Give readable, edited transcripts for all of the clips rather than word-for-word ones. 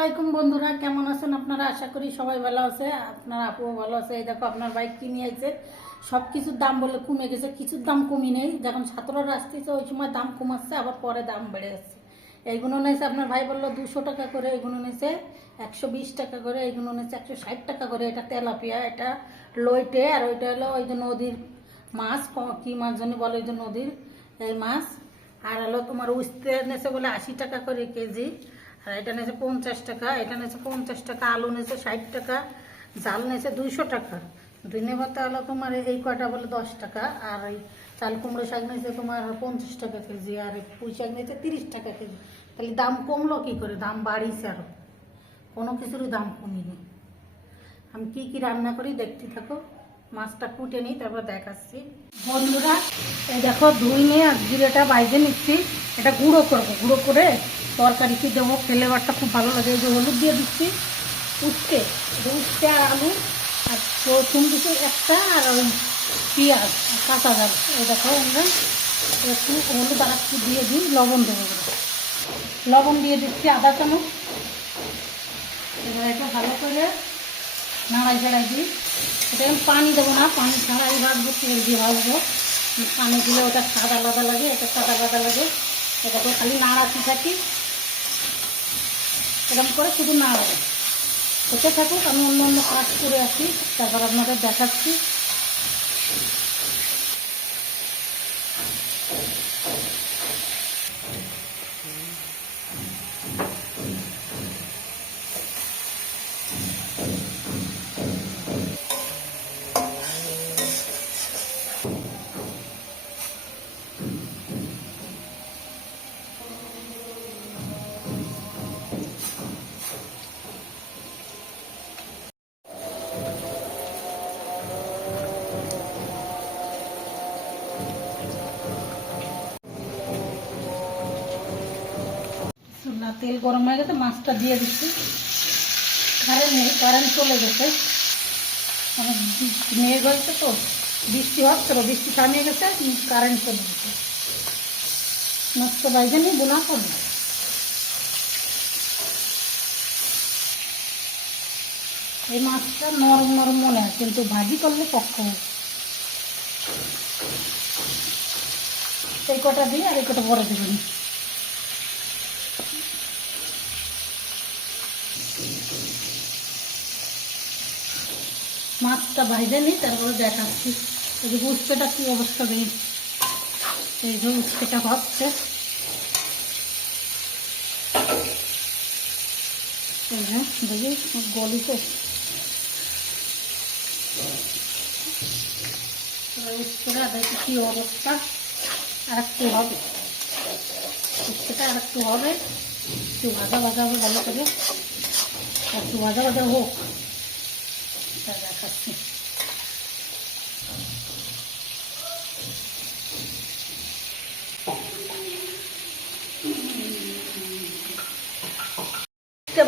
আলাইকুম বন্ধুরা, কেমন আছেন আপনারা? আশা করি সবাই ভালো আছে, আপনার আপুও ভালো আছে। এই দেখো আপনার বাইক কিনে আইছে, সব কিছুর দাম বলে কমে গেছে, কিছুর দাম কমই নেই। যখন ছাত্ররা আসতেছে ওই সময় দাম কমাচ্ছে, আবার পরে দাম বেড়ে যাচ্ছে। এইগুলো নিয়েছে আপনার ভাই বললো 200 টাকা করে, এইগুলো নিয়েছে 120 টাকা করে, এইগুলো নিয়েছে 160 টাকা করে। এটা তেলাপিয়া, এটা লইটে, আর ওইটা হলো ওই যে নদীর মাছ, কি মাছ জানি বলে, ওই যে নদীর এই মাছ। আর হলো তোমার উস্তে নেছে বলে 80 টাকা করে কেজি, আর এটা নিয়েছে 50 টাকা, এটা নিয়েছে 50 টাকা, আলু নিয়েছে 60 টাকা, জাল নিয়েছে 200 টাকা, ধনে পাতা হলো তোমার এই কয়টা বলে 10 টাকা, আর এই চাল কুমড়ো শাক নিয়েছে তোমার 50 টাকা কেজি, আর এই পুঁই শাক নিয়েছে 30 টাকা কেজি। তাহলে দাম কমলো কি করে? দাম বাড়িছে আরো, কোনো কিছুরই দাম কমিনি। আমি কি কি রান্না করি দেখতে থাকো। মাছটা কুটে নিই, তারপর দেখাচ্ছি বন্ধুরা। এই দেখো ধুই নিয়ে আর জিরেটা বাইজে নিচ্ছি, এটা গুঁড়ো করবো, গুঁড়ো করে তরকারিতে দেবো, ফ্লেভারটা খুব ভালো লাগে। এই যে হলুদ দিয়ে দিচ্ছি, উঠতে উঠতে আর আলু আর রসুন দিচ্ছি একটা, আর ওই পেঁয়াজ আর কাঁচা ঝাল। এই দেখো আমরা একটু হলুদ আর একটু দিয়ে দিই, লবণ দেবো, লবণ দিয়ে দিচ্ছি আধা চামচ। এবার এটা ভালো করে নাড়াই চাড়াই দিই। এটা পানি দেবো না, পানি ছাড়াই ভাজবো, তেল দিয়ে ভাজবো। পানি দিলে ওটা স্বাদ আলাদা লাগে, এটা স্বাদ আলাদা লাগে। এটাকে খালি নাড়াতে থাকি, এরকম করে শুধু নাড়াবো। হতে থাকুক, আমি অন্য অন্য কাজ করে আসি, তারপর আপনাদের দেখাচ্ছি। তেল গরম হয়ে গেছে, মাছটা দিয়ে দিচ্ছি। কারেন্ট নেই, কারেন্ট চলে গেছে, মেঘ হয়েছে তো, বৃষ্টি হচ্ছে তো, বৃষ্টি থামিয়ে গেছে, কারেন্ট চলে গেছে। মাছটা বাইজে নিই, বোনা করবো। এই মাছটা নরম নরম মনে হয়, কিন্তু ভাজি করলে পক্ষ হয়। এই কটা দিয়ে আর এই কটা পরে দেবেন। মাছটা ভাজে নিই, তারপরে দেখাচ্ছি। এই যে উচ্ছেটা কি অবস্থা দিই, এই যে উচ্ছেটা হচ্ছে, এই যে দেখি গলিতে উচ্ছেটা দেখি কি অবস্থা। আর একটু হবে, উচ্ছেটা আর একটু হবে, একটু ভাজা ভাজা হবে ভালো করে, একটু ভাজা ভাজা হোক, তা দেখাচ্ছি।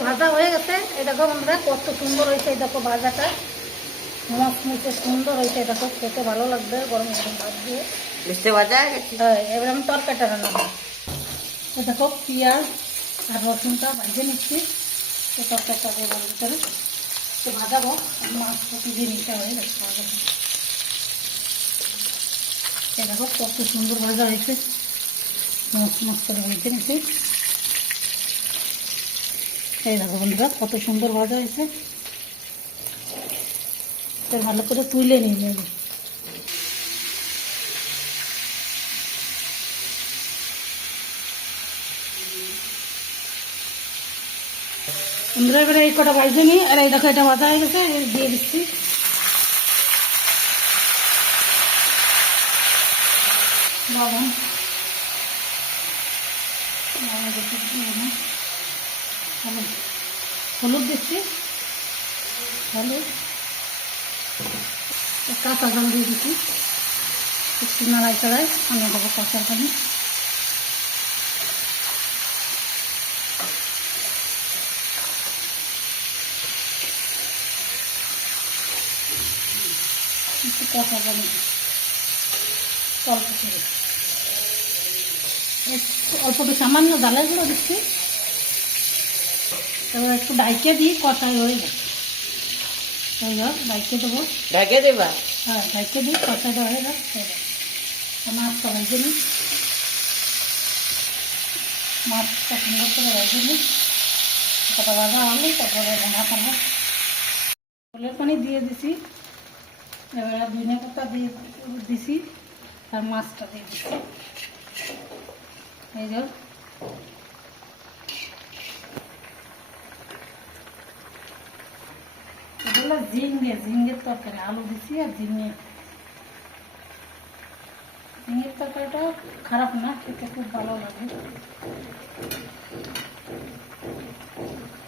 ভাজা হয়ে গেছে, এই দেখো আমরা কত সুন্দর হয়েছে, এই দেখো ভাজাটা মচমচে সুন্দর হয়েছে, দেখো খেতে ভালো লাগবে গরম গরম ভাত দিয়ে। মিষ্টি ভাজা গেছি। হ্যাঁ, এবার আমি তরকারিটা রান্না করবো। এই দেখো পেঁয়াজ আর রসুনটা ভাজে নিচ্ছি, তো তরকারিটা দেবো ভিতরে, তো ভাজাবো। মাছটা দিয়ে নিতে হয়ে গেছে ভাজা। এই দেখো কত সুন্দর ভাজা হয়েছে, মাছ করে ভেজে নিচ্ছি। এই দেখো বন্ধুরা কত সুন্দর ভাজা হয়েছে, ভালো করে তুলে নিয়ে যাবে। বন্ধুরা এবারে এই কটা ভাজে নিই, আর এই দেখো এটা ভাজা হয়ে গেছে, দিয়ে দিচ্ছি। লবণ, হলুদ দিচ্ছি, হলুদ, কাঁচা জল দিয়ে দিচ্ছি, একটু নাড়াই চাড়াই আমি দেবো কাঁচা পানি। একটু কাঁচা পানি অল্প করে, অল্প একটু সামান্য ডালের গুঁড়ো দিচ্ছি, এবার একটু ডাইকে দিই, কষাই হয়ে গেছে। এই ধর ডাইকে দেবো। ঢাকে দেবা? হ্যাঁ, ডাইকে দিই, কষাইটা হয়ে গেছে। মাছটা ভেজে নিই, মাছটা সুন্দর করে ভেজে নিই। কটা ভাজা হলে তারপরে রান্না করবো। জলের পানি দিয়ে দিছি, এবার ধনে পাতা দিয়ে দিছি, আর মাছটা দিয়ে দিছি। এই যে এগুলো ঝিঙ্গের তরকারি, আলু দিছি আর ঝিঙের তরকারিটা খারাপ না, খেতে খুব ভালো লাগে।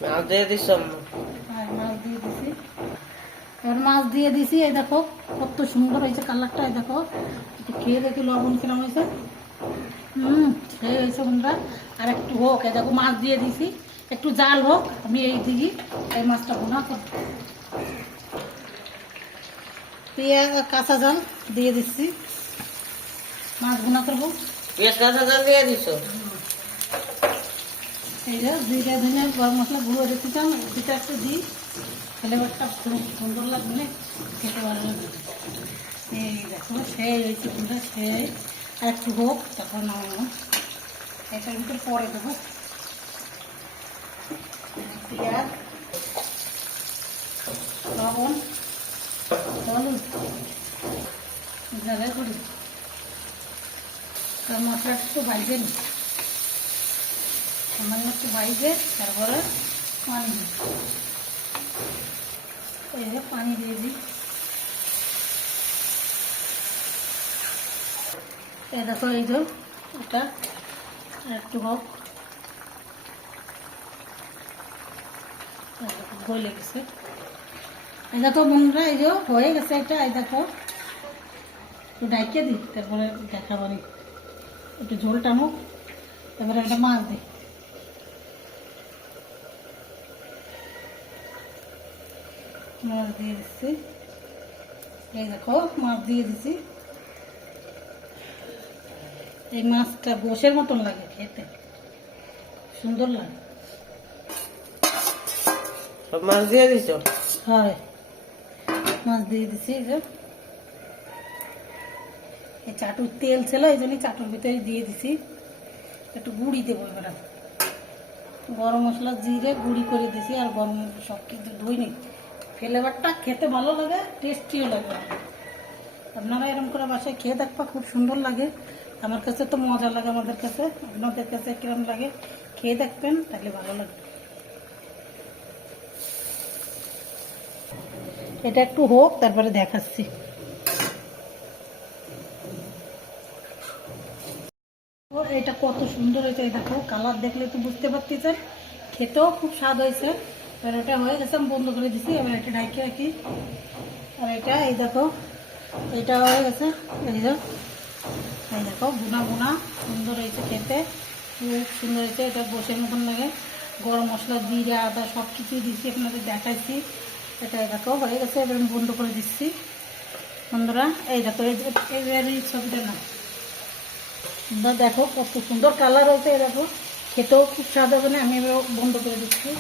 মাছ দিয়ে দিস? আর মাছ দিয়ে দিছি, এবার মাছ দিয়ে দিছি। এই দেখো কত সুন্দর হয়েছে কালারটা, এই দেখো একটু খেয়ে দেখি লবণ কিরম হয়েছে। খেয়ে হয়েছে বন্ধুরা। আর একটু হোক, এই দেখো মাছ দিয়ে দিছি, একটু জাল হোক, আমি এই দিকে এই মাছটা ভুনা করব। পেঁয়াজ আর কাঁচা জাল দিয়ে দিচ্ছি, মাছ ভুনা করবো। পেঁয়াজ কাঁচা জাল দিয়ে দিস? এই যে জিরা ধনে গরম মশলা গুঁড়ো রেখেছিলাম, সেটা একটু দিই, ফ্লেভারটা খুব সুন্দর লাগবে না, খেতে ভালো লাগবে। এই দেখো সেই হয়েছে বন্ধুরা, সেই আর একটু হোক তারপর নামাবো। এটার ভিতরে পরে দেবো পেঁয়াজ, লবণ, হলুদ, জায়গায় করি আর মশলাটা একটু বাইজে নিই, সামান্য একটু বাইজে তারপরে পানি দিই। এই যে পানি দিয়ে দিই। এই দেখো এই যে এটা একটু হোক, গলে গেছে। এই দেখো বন্ধুরা, এই যে হয়ে গেছে এটা। এই দেখো একটু ডাইকে দিই, তারপরে দেখাবো নি, একটু ঝোল টানুক, তারপরে একটা মাছ দিই। মাছ দিয়ে দিচ্ছি, এই দেখো মাছ দিয়ে দিচ্ছি। এই মাছটা গোশের মতন লাগে খেতে, সুন্দর লাগে। সব মাছ দিয়ে দিস? হ্যাঁ, মাছ দিয়ে দিচ্ছি। এই চাটুর তেল ছিল, এই জন্যই চাটুর ভিতরে দিয়ে দিছি। একটু গুঁড়ি দেবো এবার, গরম মশলা জিরে গুঁড়ি করে দিছি, আর গরম সব কিছু ধুইনি। ফ্লেভারটা খেতে ভালো লাগে, টেস্টিও লাগে। আপনারা এরকম করে বাসায় খেয়ে দেখবা, খুব সুন্দর লাগে। আমার কাছে তো মজা লাগে, আমাদের কাছে, আপনাদের কাছে কিরম লাগে খেয়ে দেখবেন, তাহলে ভালো লাগবে। এটা একটু হোক, তারপরে দেখাচ্ছি। এটা কত সুন্দর হয়েছে, এই দেখো কালার দেখলে তো বুঝতে পারতেছেন, খেতেও খুব স্বাদ হয়েছে। এবার এটা হয়ে গেছে, আমি বন্ধ করে দিছি। এবার এটা ঢাকি রাখি। আর এটা এই দেখো, এটা হয়ে গেছে। এই দেখো বুনা বুনা সুন্দর হয়েছে, খেতে খুব সুন্দর হয়েছে। এটা বসে মতন লাগে, গরম মশলা জিরা আদা সব কিছুই দিচ্ছি, আপনাদের দেখাইছি। এটা দেখো হয়ে গেছে, এবার আমি বন্ধ করে দিচ্ছি। বন্ধুরা এই দেখো, এই ছবিটা না, দেখো কত সুন্দর কালার হয়েছে। এই দেখো খেতেও খুব স্বাদ হবে না। আমি এবার বন্ধ করে দিচ্ছি।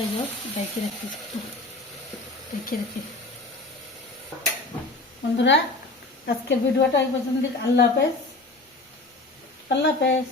এই যে দেখে রাখছি, দেখে রাখি। বন্ধুরা আজকের ভিডিওটা এই পর্যন্ত। আল্লাহ হাফেজ, আল্লাহ হাফেজ।